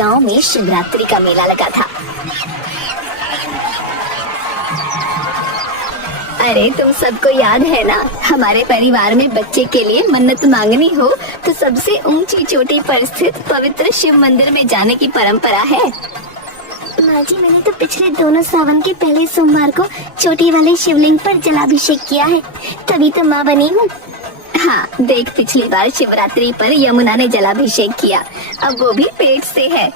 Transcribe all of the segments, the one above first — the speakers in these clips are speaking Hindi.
गांव में शिवरात्रि का मेला लगा था। अरे तुम सबको याद है ना, हमारे परिवार में बच्चे के लिए मन्नत मांगनी हो तो सबसे ऊंची चोटी पर स्थित पवित्र शिव मंदिर में जाने की परंपरा है। माँ जी, मैंने तो पिछले दोनों सावन के पहले सोमवार को चोटी वाले शिवलिंग पर जलाभिषेक किया है, तभी तो माँ बनी हूँ। हाँ देख, पिछली बार शिवरात्रि पर यमुना ने जलाभिषेक किया, अब वो भी पेट से है।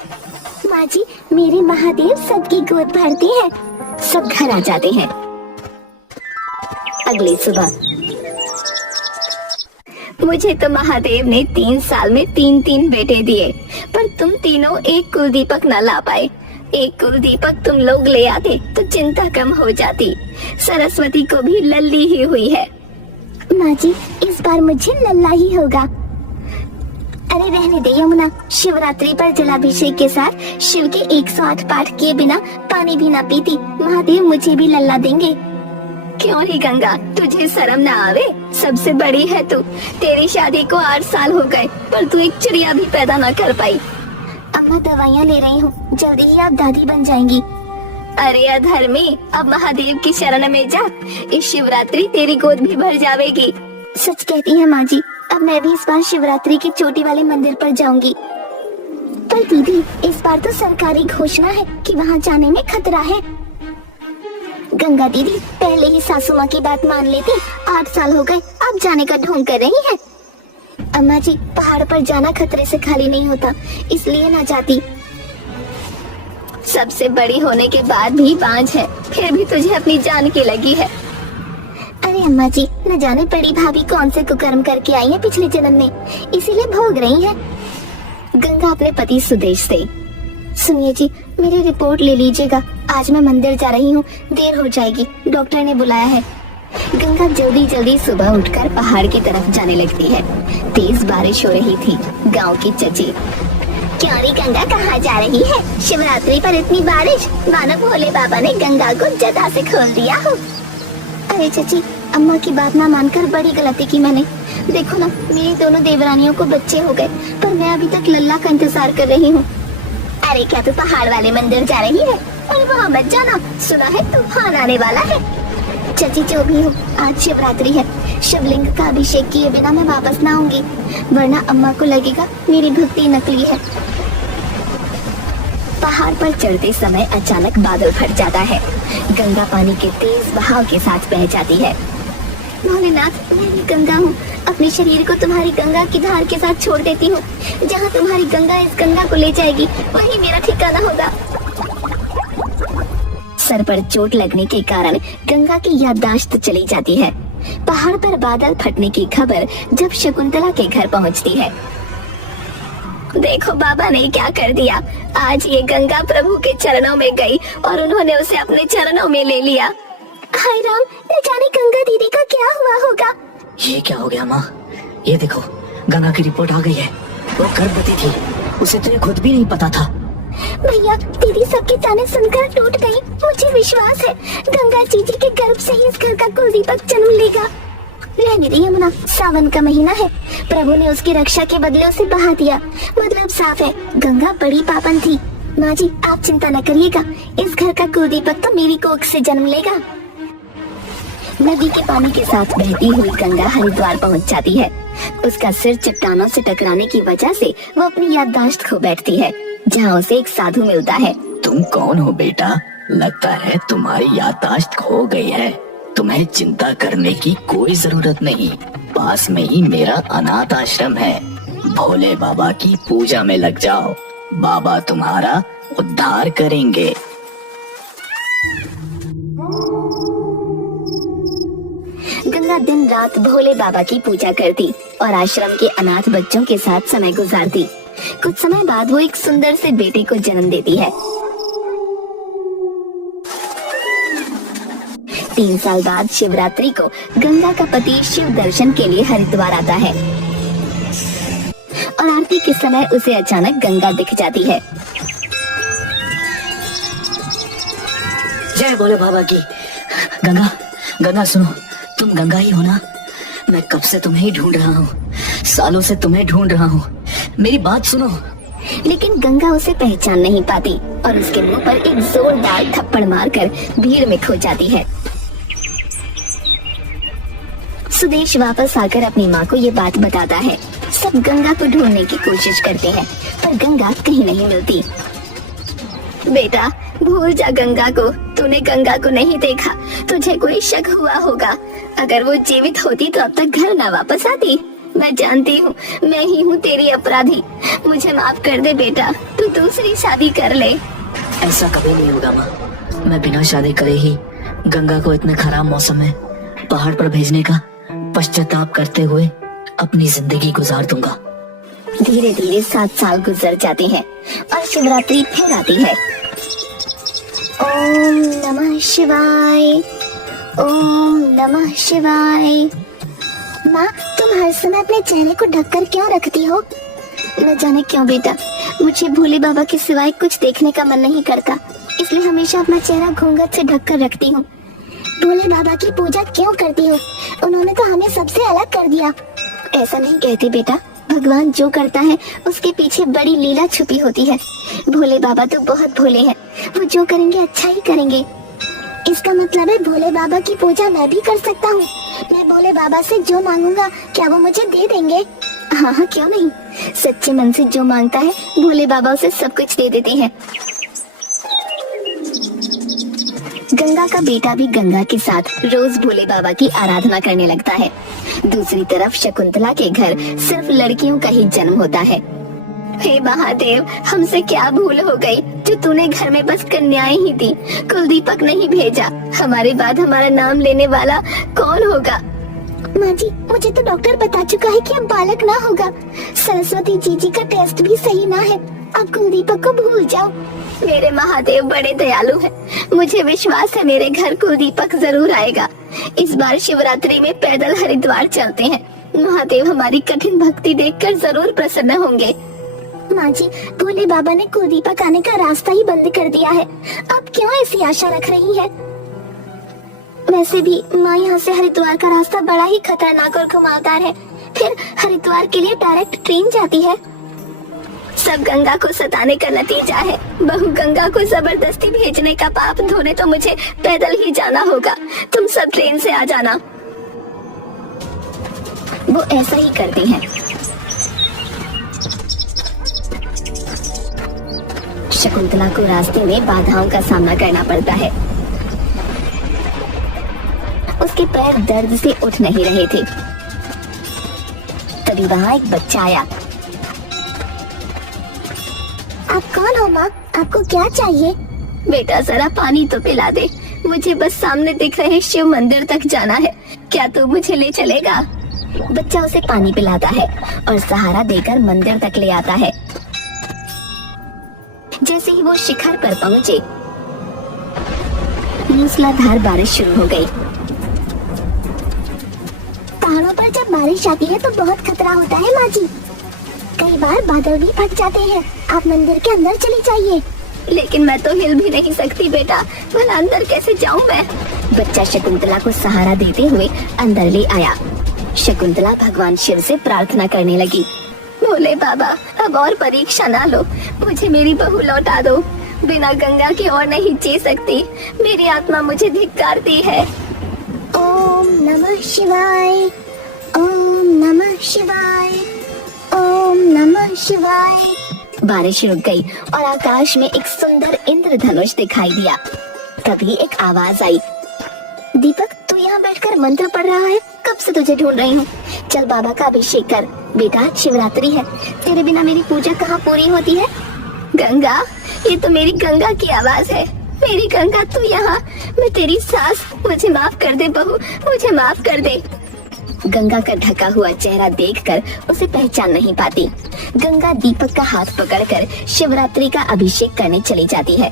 माँ जी, मेरे महादेव सबकी गोद भरते हैं। सब घर आ जाते हैं। अगली सुबह मुझे तो महादेव ने 3 साल में 3 बेटे दिए, पर तुम तीनों एक कुलदीपक न ला पाए। एक कुलदीपक तुम लोग ले आते तो चिंता कम हो जाती। सरस्वती को भी लल्ली ही हुई है। माँ जी, इस बार मुझे लल्ला ही होगा। अरे रहने दे यमुना, शिवरात्रि पर जलाभिषेक के साथ शिव के 108 पाठ किए बिना पानी भी ना पीती। महादेव मुझे भी लल्ला देंगे। क्यों ही गंगा, तुझे शर्म ना आवे? सबसे बड़ी है तू। तेरी शादी को 8 साल हो गए, पर तू एक चिड़िया भी पैदा ना कर पाई। अम्मा दवाइयाँ ले रही हूँ, जल्दी ही आप दादी बन जाएंगी। अरे अधर्मी, अब महादेव की शरण में जा, इस शिवरात्रि तेरी गोद भी भर जाएगी। सच कहती है माँ जी, अब मैं भी इस बार शिवरात्रि की चोटी वाले मंदिर पर जाऊंगी। पर दीदी, इस बार तो सरकारी घोषणा है कि वहाँ जाने में खतरा है। गंगा दीदी पहले ही सासू माँ की बात मान लेती। 8 साल हो गए, अब जाने का ढोंग कर रही है। अम्मा जी, पहाड़ पर जाना खतरे से खाली नहीं होता, इसलिए ना जाती। सबसे बड़ी होने के बाद भी बांझ है, फिर भी तुझे अपनी जान की लगी है। अरे अम्मा जी, न जाने बड़ी भाभी कौन से कुकर्म करके आई है पिछले जन्म में, इसीलिए भोग रही है। गंगा अपने पति सुदेश से, सुनिए जी, मेरी रिपोर्ट ले लीजिएगा, आज मैं मंदिर जा रही हूँ, देर हो जाएगी, डॉक्टर ने बुलाया है। गंगा जल्दी सुबह उठकर पहाड़ की तरफ जाने लगती है। तेज बारिश हो रही थी। गांव की चची, क्यों रे गंगा, कहाँ जा रही है? शिवरात्रि पर इतनी बारिश? मानो भोले बाबा ने गंगा को जदा से खोल दिया हो। अरे चची, अम्मा की बात ना मानकर बड़ी गलती की मैंने। देखो ना, मेरी दोनों देवरानियों को बच्चे हो गए, पर मैं अभी तक लल्ला का इंतजार कर रही हूँ। अरे क्या तू पहाड़ वाले मंदिर जा रही है? अरे वहाँ मत जाना, सुना है तूफान आने वाला है। चची जो भी हो, आज शिवरात्रि है, शिवलिंग का अभिषेक किए बिना मैं वापस ना आऊंगी, वरना अम्मा को लगेगा मेरी भक्ति नकली है। पहाड़ पर चढ़ते समय अचानक बादल फट जाता है। गंगा पानी के तेज बहाव के साथ बह जाती है। भोलेनाथ, मैं भी गंगा हूँ, अपने शरीर को तुम्हारी गंगा की धार के साथ छोड़ देती हूँ। जहाँ तुम्हारी गंगा इस गंगा को ले जाएगी, वही मेरा ठिकाना होगा। सर पर चोट लगने के कारण गंगा की याददाश्त चली जाती है। पहाड़ पर बादल फटने की खबर जब शकुंतला के घर पहुंचती है। देखो बाबा ने क्या कर दिया, आज ये गंगा प्रभु के चरणों में गई और उन्होंने उसे अपने चरणों में ले लिया। हाय राम, न जाने गंगा दीदी का क्या हुआ होगा। ये क्या हो गया माँ? ये देखो, गंगा की रिपोर्ट आ गई है। वो गर्भवती थी, उसे तो खुद भी नहीं पता था। भैया, दीदी सबके ताने सुनकर टूट गई। मुझे विश्वास है गंगा जीजी के गर्भ से ही इस घर का कुलदीपक जन्म लेगा। रहने दे यमुना, सावन का महीना है, प्रभु ने उसकी रक्षा के बदले उसे बहा दिया। मतलब साफ है, गंगा बड़ी पापन थी। माँ जी, आप चिंता न करिएगा, इस घर का कुलदीपक तो मेरी कोख से जन्म लेगा। नदी के पानी के साथ बहती हुई गंगा हरिद्वार पहुंच जाती है। उसका सिर चट्टानों से टकराने की वजह से वो अपनी याददाश्त खो बैठती है, जहाँ उसे एक साधु मिलता है। तुम कौन हो बेटा? लगता है तुम्हारी याददाश्त खो गई है। तुम्हें चिंता करने की कोई जरूरत नहीं, पास में ही मेरा अनाथ आश्रम है। भोले बाबा की पूजा में लग जाओ, बाबा तुम्हारा उद्धार करेंगे। गंगा दिन रात भोले बाबा की पूजा करती और आश्रम के अनाथ बच्चों के साथ समय गुजारती। कुछ समय बाद वो एक सुंदर से बेटे को जन्म देती है। 3 साल बाद शिवरात्रि को गंगा का पति शिव दर्शन के लिए हरिद्वार आता है और आरती के समय उसे अचानक गंगा दिख जाती है। जय भोले बाबा की। गंगा, गंगा सुनो, तुम गंगा ही हो ना? मैं कब से तुम्हें ही ढूंढ रहा हूँ, सालों से तुम्हें ढूंढ रहा हूँ। मेरी बात सुनो। लेकिन गंगा उसे पहचान नहीं पाती और उसके मुंह पर एक जोरदार थप्पड़ मारकर भीड़ में खो जाती है। सुदेश वापस आकर अपनी माँ को ये बात बताता है। सब गंगा को ढूंढने की कोशिश करते हैं पर गंगा कहीं नहीं मिलती। बेटा भूल जा गंगा को, तूने गंगा को नहीं देखा, तुझे कोई शक हुआ होगा। अगर वो जीवित होती तो अब तक घर ना वापस आती। मैं जानती हूँ मैं ही हूँ तेरी अपराधी, मुझे माफ कर दे बेटा, तू दूसरी शादी कर ले। ऐसा कभी नहीं होगा माँ, मैं बिना शादी करे ही गंगा को इतने खराब मौसम में पहाड़ पर भेजने का पश्चाताप करते हुए अपनी जिंदगी गुजार दूंगा। धीरे धीरे 7 साल गुजर जाते हैं और शिवरात्रि फिर आती है। ओम नमः शिवाय, ओम नमः शिवाय। माँ, तुम हर समय अपने चेहरे को ढककर क्यों रखती हो? न जाने क्यों बेटा, मुझे भोले बाबा के सिवाय कुछ देखने का मन नहीं करता, इसलिए हमेशा अपना चेहरा घूंघट से ढककर रखती हूँ। भोले बाबा की पूजा क्यों करती हो? उन्होंने तो हमें सबसे अलग कर दिया। ऐसा नहीं कहते बेटा, भगवान जो करता है उसके पीछे बड़ी लीला छुपी होती है। भोले बाबा तो बहुत भोले हैं, वो जो करेंगे अच्छा ही करेंगे। इसका मतलब है भोले बाबा की पूजा मैं भी कर सकता हूँ। मैं भोले बाबा से जो मांगूंगा क्या वो मुझे दे देंगे? हाँ हाँ क्यों नहीं, सच्चे मन से जो मांगता है भोले बाबा उसे सब कुछ दे देते हैं। गंगा का बेटा भी गंगा के साथ रोज भोले बाबा की आराधना करने लगता है। दूसरी तरफ शकुंतला के घर सिर्फ लड़कियों का ही जन्म होता है। हे महादेव, हमसे क्या भूल हो गई जो तूने घर में बस कन्याएं ही दी, कुलदीपक नहीं भेजा। हमारे बाद हमारा नाम लेने वाला कौन होगा? माँ जी, मुझे तो डॉक्टर बता चुका है कि अब बालक ना होगा। सरस्वती जीजी का टेस्ट भी सही ना है। अब कुलदीपक को भूल जाओ। मेरे महादेव बड़े दयालु हैं, मुझे विश्वास है मेरे घर कुलदीपक जरूर आएगा। इस बार शिवरात्रि में पैदल हरिद्वार चलते हैं, महादेव हमारी कठिन भक्ति देखकर जरूर प्रसन्न होंगे। माँ जी, भोले बाबा ने कुलदीपक आने का रास्ता ही बंद कर दिया है, अब क्यों ऐसी आशा रख रही है? वैसे भी माँ, यहाँ से हरिद्वार का रास्ता बड़ा ही खतरनाक और घुमावदार है, फिर हरिद्वार के लिए डायरेक्ट ट्रेन जाती है। सब गंगा को सताने का नतीजा है। बहू गंगा को जबरदस्ती भेजने का पाप धोने तो मुझे पैदल ही जाना होगा। तुम सब ट्रेन से आ जाना। वो ऐसा ही करती हैं। शकुंतला को रास्ते में बाधाओं का सामना करना पड़ता है। उसके पैर दर्द से उठ नहीं रहे थे। तभी वहाँ एक बच्चा आया। आप कौन हो माँ? आपको क्या चाहिए? बेटा जरा पानी तो पिला दे, मुझे बस सामने दिख रहे शिव मंदिर तक जाना है, क्या तू मुझे ले चलेगा? बच्चा उसे पानी पिलाता है और सहारा देकर मंदिर तक ले आता है। जैसे ही वो शिखर पर पहुंचे, मूसलाधार बारिश शुरू हो गई। पहाड़ों पर जब बारिश आती है तो बहुत खतरा होता है माँ जी, कई बार बादल भी फट जाते हैं। आप मंदिर के अंदर चली जाइए। लेकिन मैं तो हिल भी नहीं सकती बेटा, भला अंदर कैसे जाऊं मैं? बच्चा शकुंतला को सहारा देते हुए अंदर ले आया। शकुंतला भगवान शिव से प्रार्थना करने लगी। भोले बाबा, अब और परीक्षा ना लो, मुझे मेरी बहू लौटा दो। बिना गंगा के और नहीं जी सकती, मेरी आत्मा मुझे धिक्कारती है। ओम नमः शिवाय, ओम नमः शिवाय, ओम नमः शिवाय। बारिश रुक गई और आकाश में एक सुंदर इंद्रधनुष दिखाई दिया। तभी एक आवाज आई, दीपक तू यहाँ बैठकर मंत्र पढ़ रहा है, कब से तुझे ढूंढ रही हूँ। चल बाबा का अभिषेक कर। बेटा शिवरात्रि है, तेरे बिना मेरी पूजा कहाँ पूरी होती है? गंगा, ये तो मेरी गंगा की आवाज है। मेरी गंगा तू यहाँ, मैं तेरी सास, मुझे माफ कर दे बहू, मुझे माफ कर दे। गंगा का ढका हुआ चेहरा देखकर उसे पहचान नहीं पाती। गंगा दीपक का हाथ पकड़कर शिवरात्रि का अभिषेक करने चली जाती है।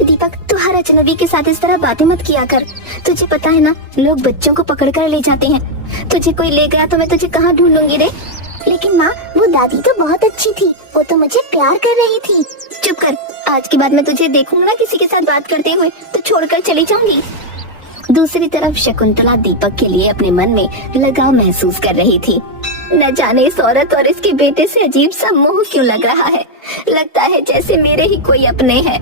दीपक तू हर अजनबी के साथ इस तरह बातें मत किया कर, तुझे पता है ना लोग बच्चों को पकड़कर ले जाते हैं। तुझे कोई ले गया तो मैं तुझे कहाँ ढूंढूंगी रे? लेकिन माँ, वो दादी तो बहुत अच्छी थी, वो तो मुझे प्यार कर रही थी। चुप कर, आज के बाद मैं तुझे देखूंगा ना किसी के साथ बात करते हुए तो छोड़कर चली जाऊंगी। दूसरी तरफ शकुंतला दीपक के लिए अपने मन में लगाव महसूस कर रही थी। न जाने इस औरत और इसके बेटे से अजीब सा मोह क्यों लग रहा है। लगता है जैसे मेरे ही कोई अपने हैं।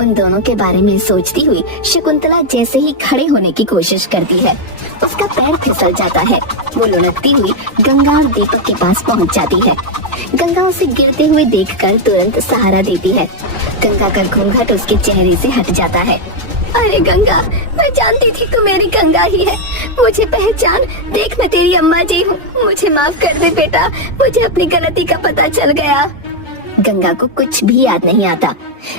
उन दोनों के बारे में सोचती हुई शकुंतला जैसे ही खड़े होने की कोशिश करती है, उसका पैर फिसल जाता है। वो लुढ़कती हुई गंगा और दीपक के पास पहुंच जाती है। गंगा उसे गिरते हुए देखकर तुरंत सहारा देती है। गंगा का घूंघट उसके चेहरे से हट जाता है। अरे गंगा, मैं जानती थी तू मेरी गंगा ही है। मुझे पहचान, देख मैं तेरी अम्मा जी हूँ। मुझे माफ कर दे बेटा, मुझे अपनी गलती का पता चल गया। गंगा को कुछ भी याद नहीं आता।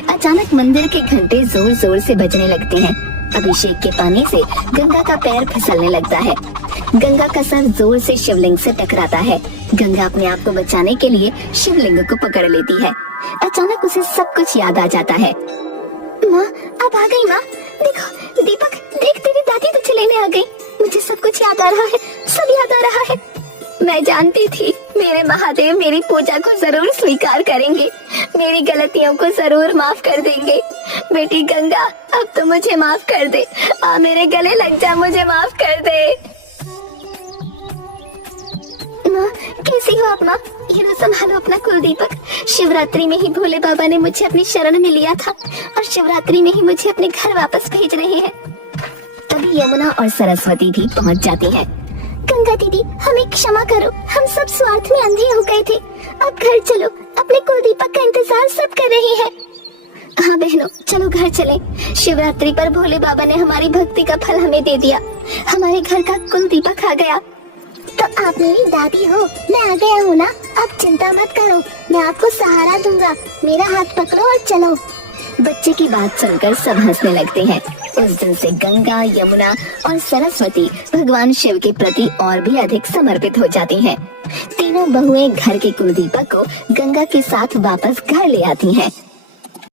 अचानक मंदिर के घंटे जोर जोर से बजने लगते हैं। अभिषेक के पानी से गंगा का पैर फिसलने लगता है। गंगा का सर जोर से शिवलिंग से टकराता है। गंगा अपने आप को बचाने के लिए शिवलिंग को पकड़ लेती है। अचानक उसे सब कुछ याद आ जाता है। माँ, अब आ गई माँ। देखो दीपक, देख तेरी दादी तुझे लेने आ गई। मुझे सब कुछ याद आ रहा है, सब याद आ रहा है। मैं जानती थी मेरे महादेव मेरी पूजा को जरूर स्वीकार करेंगे, मेरी गलतियों को जरूर माफ कर देंगे। बेटी गंगा, अब तो मुझे माफ कर दे। आ मेरे गले लग जा, मुझे माफ कर दे। माँ, कैसी हो आप माँ? ये लो संभालो अपना कुलदीपक। शिवरात्रि में ही भोले बाबा ने मुझे अपनी शरण में लिया था और शिवरात्रि में ही मुझे अपने घर वापस भेज रहे हैं। तभी यमुना और सरस्वती भी पहुंच जाती हैं। गंगा दीदी, हमें क्षमा करो, हम सब स्वार्थ में अंधे हो गए थे। अब घर चलो, अपने कुलदीपक का इंतजार सब कर रहे हैं। हाँ बहनों, चलो घर चलें। शिवरात्रि पर भोले बाबा ने हमारी भक्ति का फल हमें दे दिया। हमारे घर का कुलदीपक आ गया। तो आप मेरी दादी हो, मैं आ गया हूँ ना। अब चिंता मत करो, मैं आपको सहारा दूंगा। मेरा हाथ पकड़ो और चलो। बच्चे की बात सुनकर सब हंसने लगते हैं। उस दिन से गंगा, यमुना और सरस्वती भगवान शिव के प्रति और भी अधिक समर्पित हो जाती हैं। तीनों बहुएं घर के कुलदीपक को गंगा के साथ वापस घर ले आती हैं।